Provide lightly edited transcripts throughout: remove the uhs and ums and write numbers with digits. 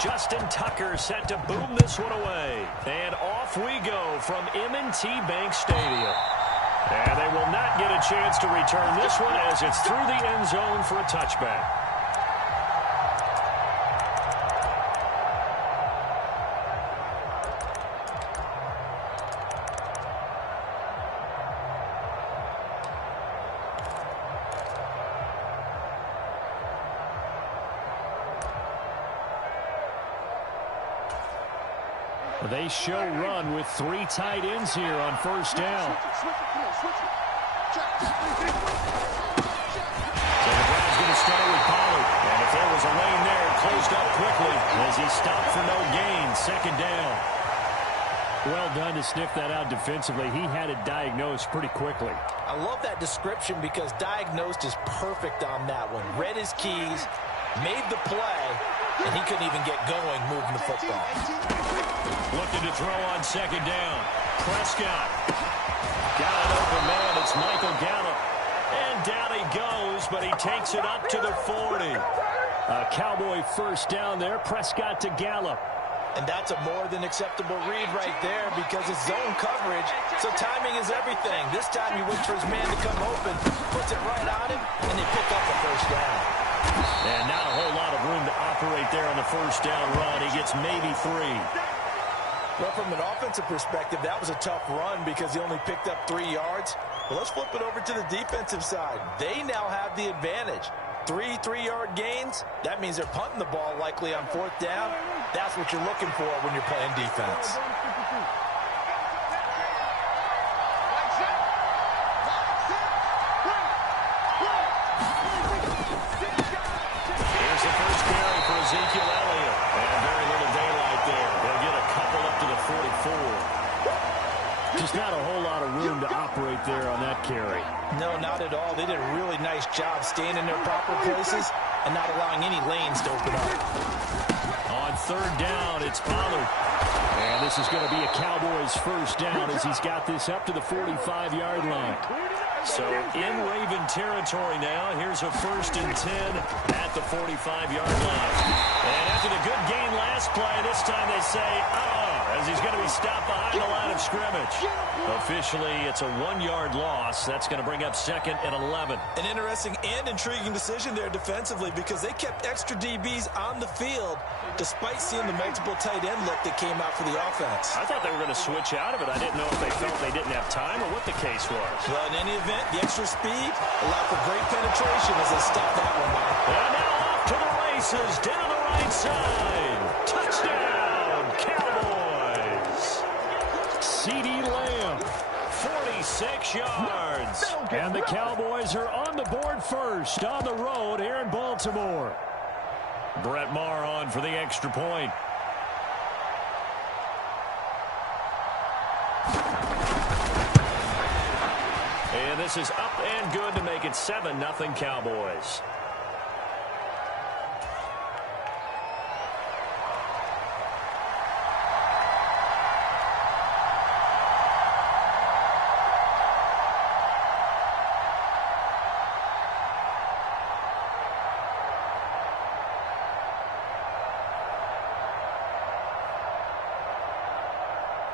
Justin Tucker set to boom this one away. And off we go from M&T Bank Stadium. And they will not get a chance to return this one as it's through the end zone for a touchback. They show run with 3 tight ends here on first down. So the Browns going to start with Pollard. And if there was a lane there, it closed up quickly as he stopped for no gain. Second down. Well done to sniff that out defensively. He had it diagnosed pretty quickly. I love that description because diagnosed is perfect on that one. Read his keys, made the play, and he couldn't even get going moving the football. Looking to throw on second down. Prescott. Got an open man. It's Michael Gallup. And down he goes, but he takes it up to the 40. A Cowboy first down there. Prescott to Gallup. And that's a more than acceptable read right there because it's zone coverage, so timing is everything. This time he waits for his man to come open, puts it right on him, and they pick up the first down. And not a whole lot of room to operate there on the first down run. He gets maybe 3. Well, from an offensive perspective, that was a tough run because he only picked up 3 yards. Well, let's flip it over to the defensive side. They now have the advantage. 3 3-yard gains, that means they're punting the ball likely on fourth down. That's what you're looking for when you're playing defense. Here's the first carry for Ezekiel Elliott. And very little daylight there. They'll get a couple up to the 44. Just not a whole lot of room to operate there on that carry. No, not at all. They did a really nice job staying in their proper places and not allowing any lanes to open up. On third down, it's Pollard. And this is going to be a Cowboys first down as he's got this up to the 45-yard line. So in Raven territory now, here's a 1st and 10 at the 45-yard line. And after the good gain last play, this time they say, as he's going to be stopped behind the line of scrimmage. Officially, it's a 1-yard loss. That's going to bring up 2nd and 11. An interesting and intriguing decision there defensively because they kept extra DBs on the field despite seeing the multiple tight end look that came out for the offense. I thought they were going to switch out of it. I didn't know if they felt they didn't have time or what the case was. Well, in any event, the extra speed allowed for great penetration as they stopped that one out. And now off to the races down the right side. Touchdown, Cowboys. CeeDee Lamb, 46 yards. And the Cowboys are on the board first on the road here in Baltimore. Brett Maher on for the extra point. And this is up and good to make it 7-0 Cowboys.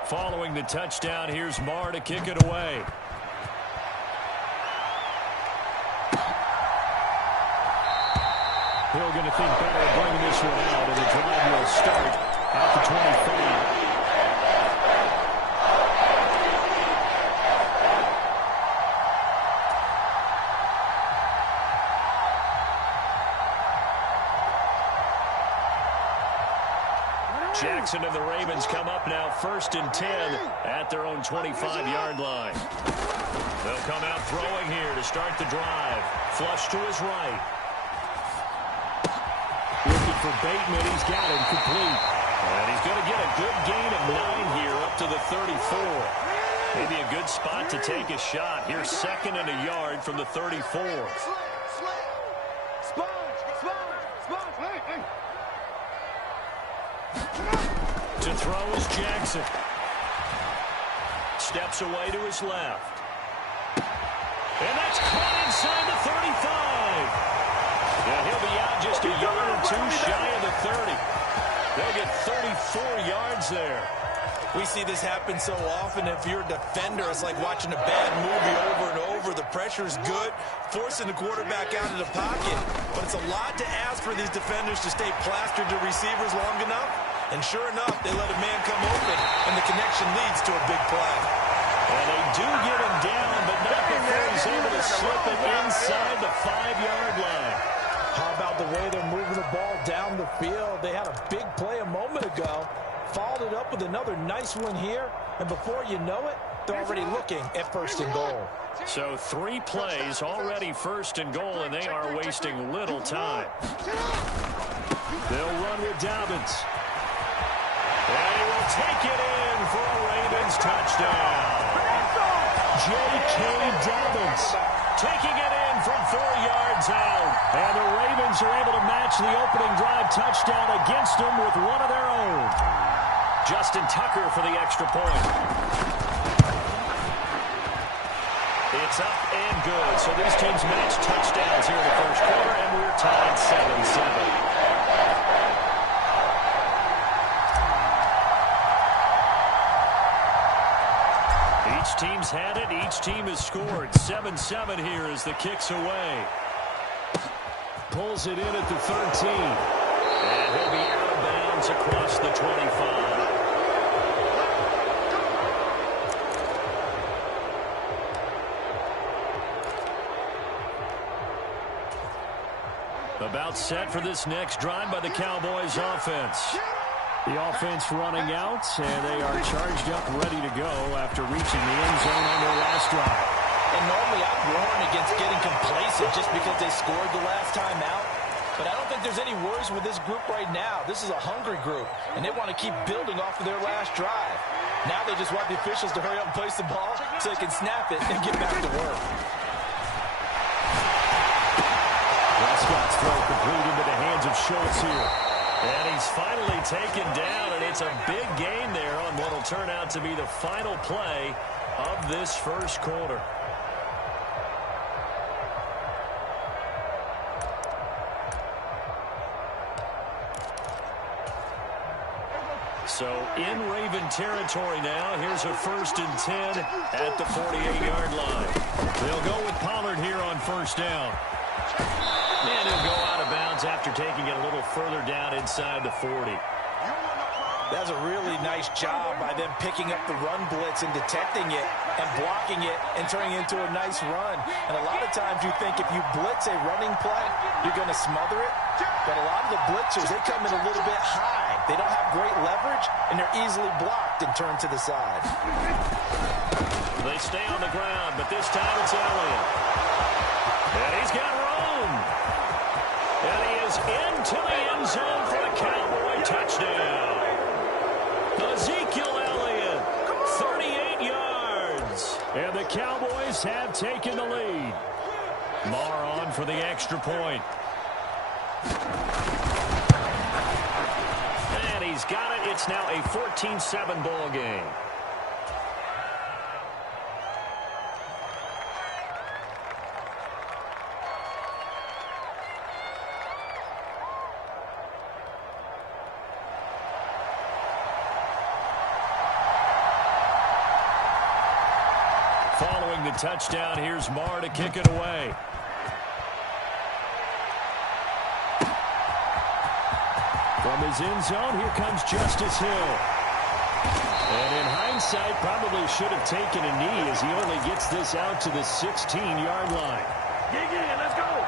Following the touchdown, here's Maher to kick it away. Hill going to think better of bringing this one out, and the drive will start at the 25. Jackson and the Ravens come up now 1st and 10 at their own 25-yard line. They'll come out throwing here to start the drive. Flush to his right. Looking for Bateman. He's got him complete. And he's going to get a good gain of 9 here up to the 34. Maybe a good spot to take a shot. Here's 2nd and a yard from the 34. To throw is Jackson. Steps away to his left. And that's caught inside the 35. Yeah, he'll be out just a yard or 2 shy of the 30. They'll 4 yards there. We see this happen so often. If you're a defender, it's like watching a bad movie over and over. The pressure's good, forcing the quarterback out of the pocket. But it's a lot to ask for these defenders to stay plastered to receivers long enough. And sure enough, they let a man come open, and the connection leads to a big play. And they do get him down, but not before he's able to slip it inside the 5-yard line. How about the way they're moving the ball down the field? They had a big play a moment ago. Followed it up with another nice one here. And before you know it, they're already looking at 1st and goal. So 3 plays already 1st and goal, and they are wasting little time. They'll run with Dobbins. And he will take it in for a Ravens touchdown. J.K. Dobbins taking it in from 4 yards out. And the Ravens are able to match the opening drive touchdown against them with one of their own. Justin Tucker for the extra point. It's up and good. So these teams match touchdowns here in the first quarter, and we're tied 7-7. Each team's had it. Each team has scored. 7-7 here as the kick's away. Pulls it in at the 13. And he'll be out of bounds across the 25. About set for this next drive by the Cowboys offense. The offense running out, and they are charged up, ready to go after reaching the end zone on their last drive. And normally I'd warn against getting complacent just because they scored the last time out. But I don't think there's any worries with this group right now. This is a hungry group, and they want to keep building off of their last drive. Now they just want the officials to hurry up and place the ball so they can snap it and get back to work. Prescott's throw complete into the hands of Schultz here. And he's finally taken down, and it's a big gain there on what will turn out to be the final play of this first quarter. So in Raven territory now, here's a 1st and 10 at the 48-yard line. They'll go with Pollard here on 1st down. And he'll go out of bounds after taking it a little further down inside the 40. That's a really nice job by them picking up the run blitz and detecting it and blocking it and turning it into a nice run. And a lot of times you think if you blitz a running play, you're going to smother it. But a lot of the blitzers, they come in a little bit high. They don't have great leverage, and they're easily blocked and turned to the side. They stay on the ground, but this time it's Elliott. And he's got room. And he is into the end zone for a Cowboy touchdown. Ezekiel Elliott, 38 yards. And the Cowboys have taken the lead. Marr on for the extra point. And he's got it. It's now a 14-7 ball game. Following the touchdown, here's Marr to kick it away. From his end zone, here comes Justice Hill. And in hindsight, probably should have taken a knee as he only gets this out to the 16-yard line. Dig in, let's go.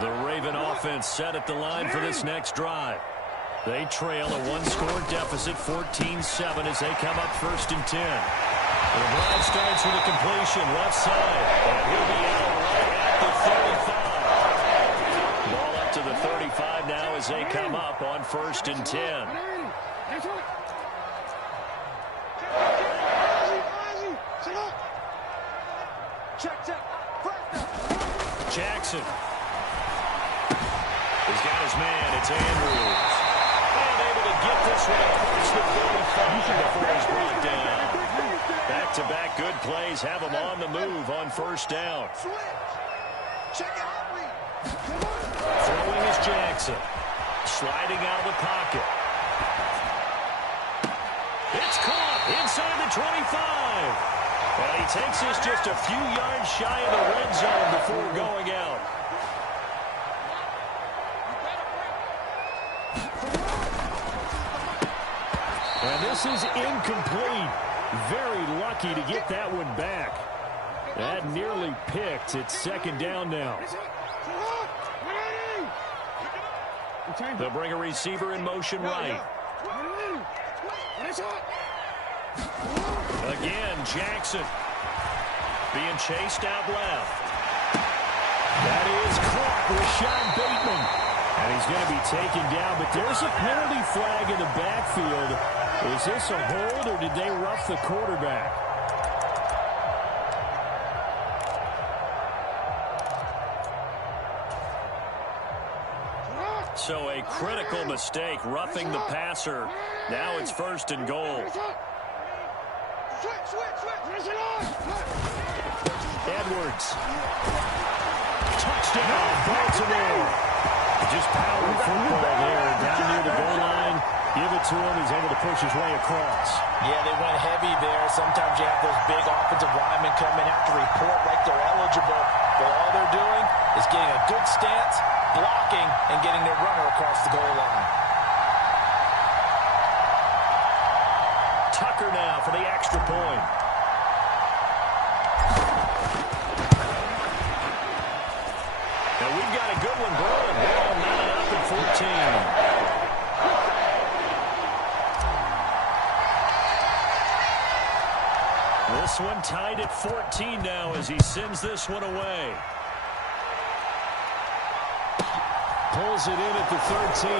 The Raven offense set at the line for this next drive. They trail a one-score deficit, 14-7, as they come up 1st and 10. The drive starts with a completion, left side. And he'll be out right at the 35. Ball up to the 35 now as they come up on 1st and 10. Jackson. He's got his man. It's Andrews. And able to get this one across the 45 before he's brought down. Back-to-back good plays have him on the move on 1st down. Check out. Jackson. Sliding out of the pocket. It's caught inside the 25. And he takes us just a few yards shy of the red zone before going out. And this is incomplete. Very lucky to get that one back. That nearly picked. It's second down now. They'll bring a receiver in motion right. Again, Jackson being chased out left. That is caught with Rashad Bateman. And he's going to be taken down, but there's a penalty flag in the backfield. Is this a hold, or did they rough the quarterback? So a critical mistake, roughing the passer. Now it's first and goal. Edwards. Touchdown, Baltimore. Just power football there, down near the goal line. Give it to him. He's able to push his way across. Yeah, they went heavy there. Sometimes you have those big offensive linemen come in, have to report like they're eligible. But all they're doing is getting a good stance, blocking, and getting their runner across the goal line. Tucker now for the extra point. Now we've got a good one brewing. We're all knotted up at 14. This one tied at 14 now as he sends this one away. Pulls it in at the 13.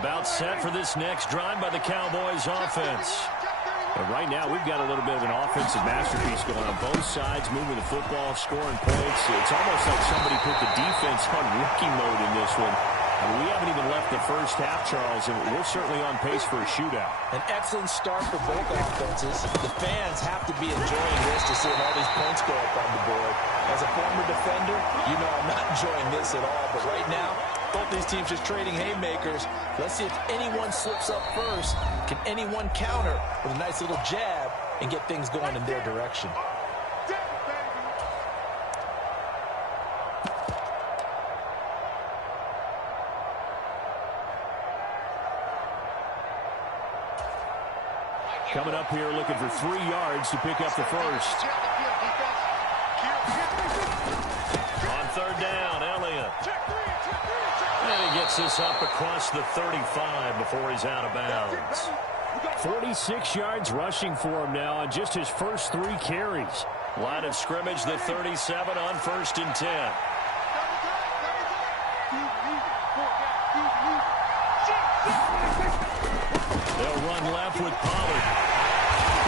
About set for this next drive by the Cowboys offense. But right now, we've got a little bit of an offensive masterpiece going on both sides, moving the football, scoring points. It's almost like somebody put the defense on rookie mode in this one. I mean, we haven't even left the first half, Charles, and we're certainly on pace for a shootout. An excellent start for both offenses. The fans have to be enjoying this to see all these points go up on the board. As a former defender, you know I'm not enjoying this at all. But right now, both these teams just trading haymakers. Let's see if anyone slips up first. Can anyone counter with a nice little jab and get things going in their direction? Coming up here looking for 3 yards to pick up the first. On third down, Elliott. And he gets this up across the 35 before he's out of bounds. 46 yards rushing for him now on just his first 3 carries. Line of scrimmage, the 37 on 1st and 10. They'll run left with Pollard.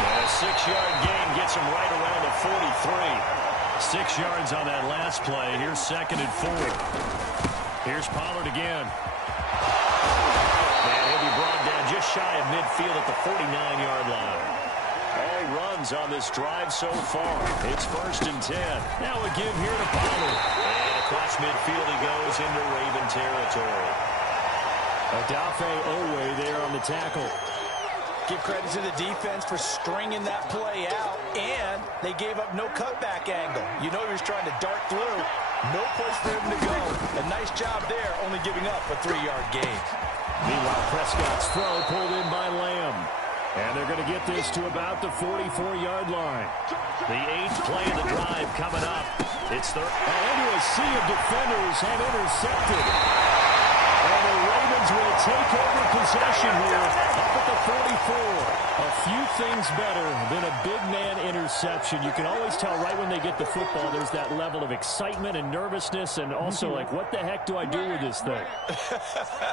And a 6-yard gain gets him right around the 43. 6 yards on that last play. Here's 2nd and 4. Here's Pollard again. And he'll be brought down just shy of midfield at the 49-yard line. All runs on this drive so far. It's 1st and 10. Now a give here to Pollard. And across midfield he goes into Raven territory. Odafe Oweh there on the tackle. Give credit to the defense for stringing that play out, and they gave up no cutback angle. You know he was trying to dart through. No place for him to go. A nice job there, only giving up a 3-yard gain. Meanwhile, Prescott's throw pulled in by Lamb. And they're going to get this to about the 44-yard line. The 8th play of the drive coming up. It's the into a sea of defenders and intercepted. And the Ravens will take over possession here up at the 44. A few things better than a big man interception. You can always tell right when they get the football, there's that level of excitement and nervousness, and also like, what the heck do I do with this thing?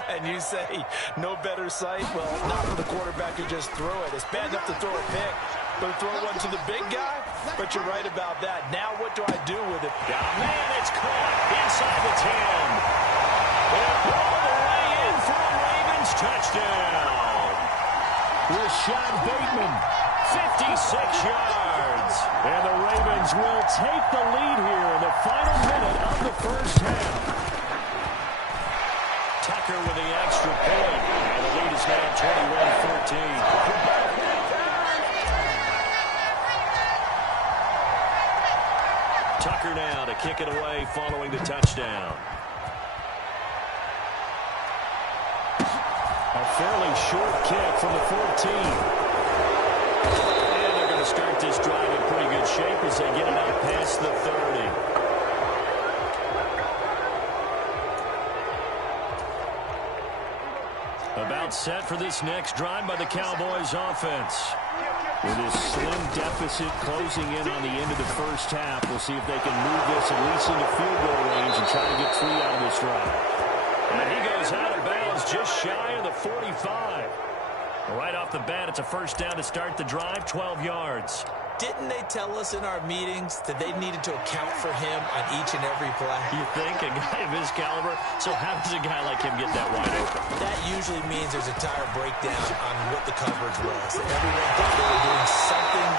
And you say, no better sight? Well, not for the quarterback who just threw it. It's bad enough to throw a pick, but to throw one to the big guy? But you're right about that. Now what do I do with it? Oh, man, it's caught inside the 10. Rashad Bateman, 56 yards. And the Ravens will take the lead here in the final minute of the first half. Tucker with the extra point. And the lead is now 21-14. Tucker now to kick it away following the touchdown. A fairly short kick from the 14. And they're going to start this drive in pretty good shape as they get it out past the 30. About set for this next drive by the Cowboys offense. With this slim deficit closing in on the end of the first half, we'll see if they can move this at least into field goal range and try to get 3 out of this drive. And he goes out of bounds just shy of the 45. Right off the bat, it's a first down to start the drive, 12 yards. Didn't they tell us in our meetings that they needed to account for him on each and every play? You think? A guy of his caliber? So how does a guy like him get that wide open? That usually means there's a tire breakdown on what the coverage was. Everyone thought they were doing something,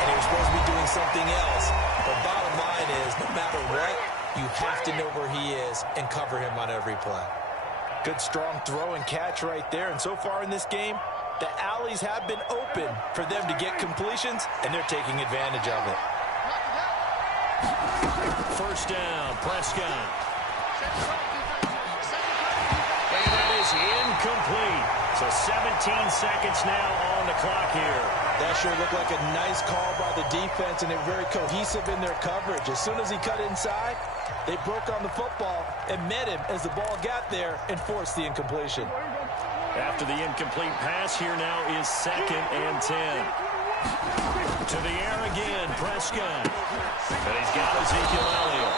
and they were supposed to be doing something else. But bottom line is, no matter what, you have to know where he is and cover him on every play. Good, strong throw and catch right there. And so far in this game, the alleys have been open for them to get completions, and they're taking advantage of it. First down, Prescott. And that is incomplete. So 17 seconds now on the clock here. That sure looked like a nice call by the defense, and they're very cohesive in their coverage. As soon as he cut inside, they broke on the football and met him as the ball got there and forced the incompletion. After the incomplete pass, here now is 2nd and 10. To the air again, Prescott. And he's got Ezekiel Elliott.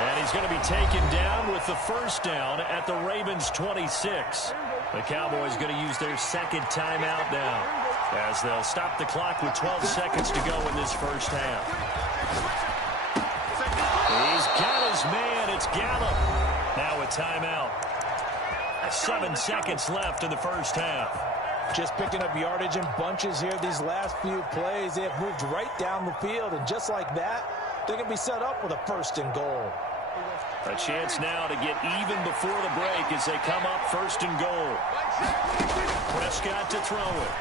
And he's going to be taken down with the first down at the Ravens' 26. The Cowboys going to use their second timeout now, as they'll stop the clock with 12 seconds to go in this first half. He's got his man. It's Gallup. Now a timeout. 7 seconds left in the first half. Just picking up yardage in bunches here these last few plays. They have moved right down the field, and just like that, they're going to be set up with a 1st and goal. A chance now to get even before the break as they come up 1st and goal. Prescott to throw it.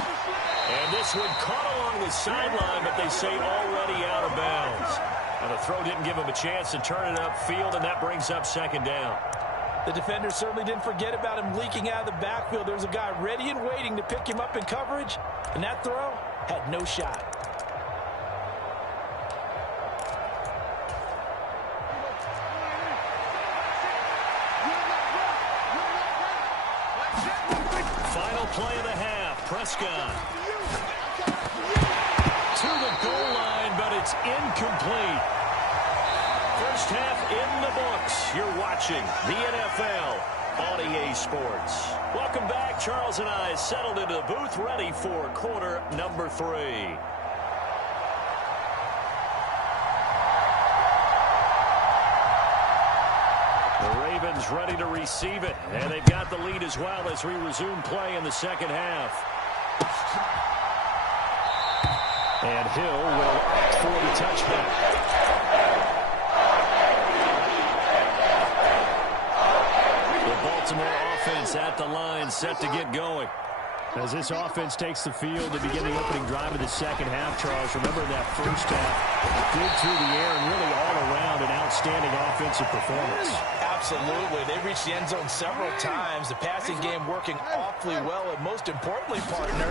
And this one caught along the sideline, but they say already out of bounds. And the throw didn't give him a chance to turn it upfield, and that brings up 2nd down. The defender certainly didn't forget about him leaking out of the backfield. There was a guy ready and waiting to pick him up in coverage, and that throw had no shot. Final play of the half, Prescott. To the goal line, but it's incomplete. First half in the books. You're watching the NFL on EA Sports. Welcome back. Charles and I settled into the booth, ready for quarter number 3. The Ravens ready to receive it, and they've got the lead as well as we resume play in the second half. And Hill will opt for the touchback. Baltimore offense at the line, set to get going. As this offense takes the field to begin the opening drive of the second half, Charles, remember that first half, good through the air and really all around an outstanding offensive performance. Absolutely. They reached the end zone several times. The passing game working awfully well, and most importantly, partner.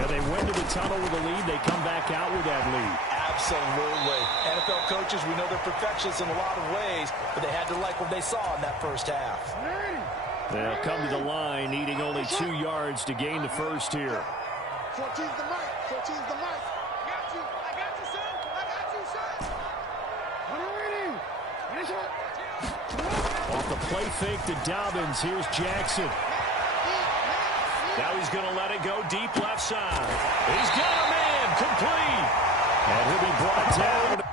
And they went to the tunnel with a lead. They come back out with that lead. Absolutely. NFL coaches, we know they're perfectionists in a lot of ways, but they had to like what they saw in that first half. They'll come to the line, needing only 2 yards to gain the first here. 14's the mic. 14's the mic. I got you. I got you, son. I got you, son. What are you reading? Off the play fake to Dobbins. Here's Jackson. Now he's going to let it go deep left side. He's got a man complete. And he'll be brought down.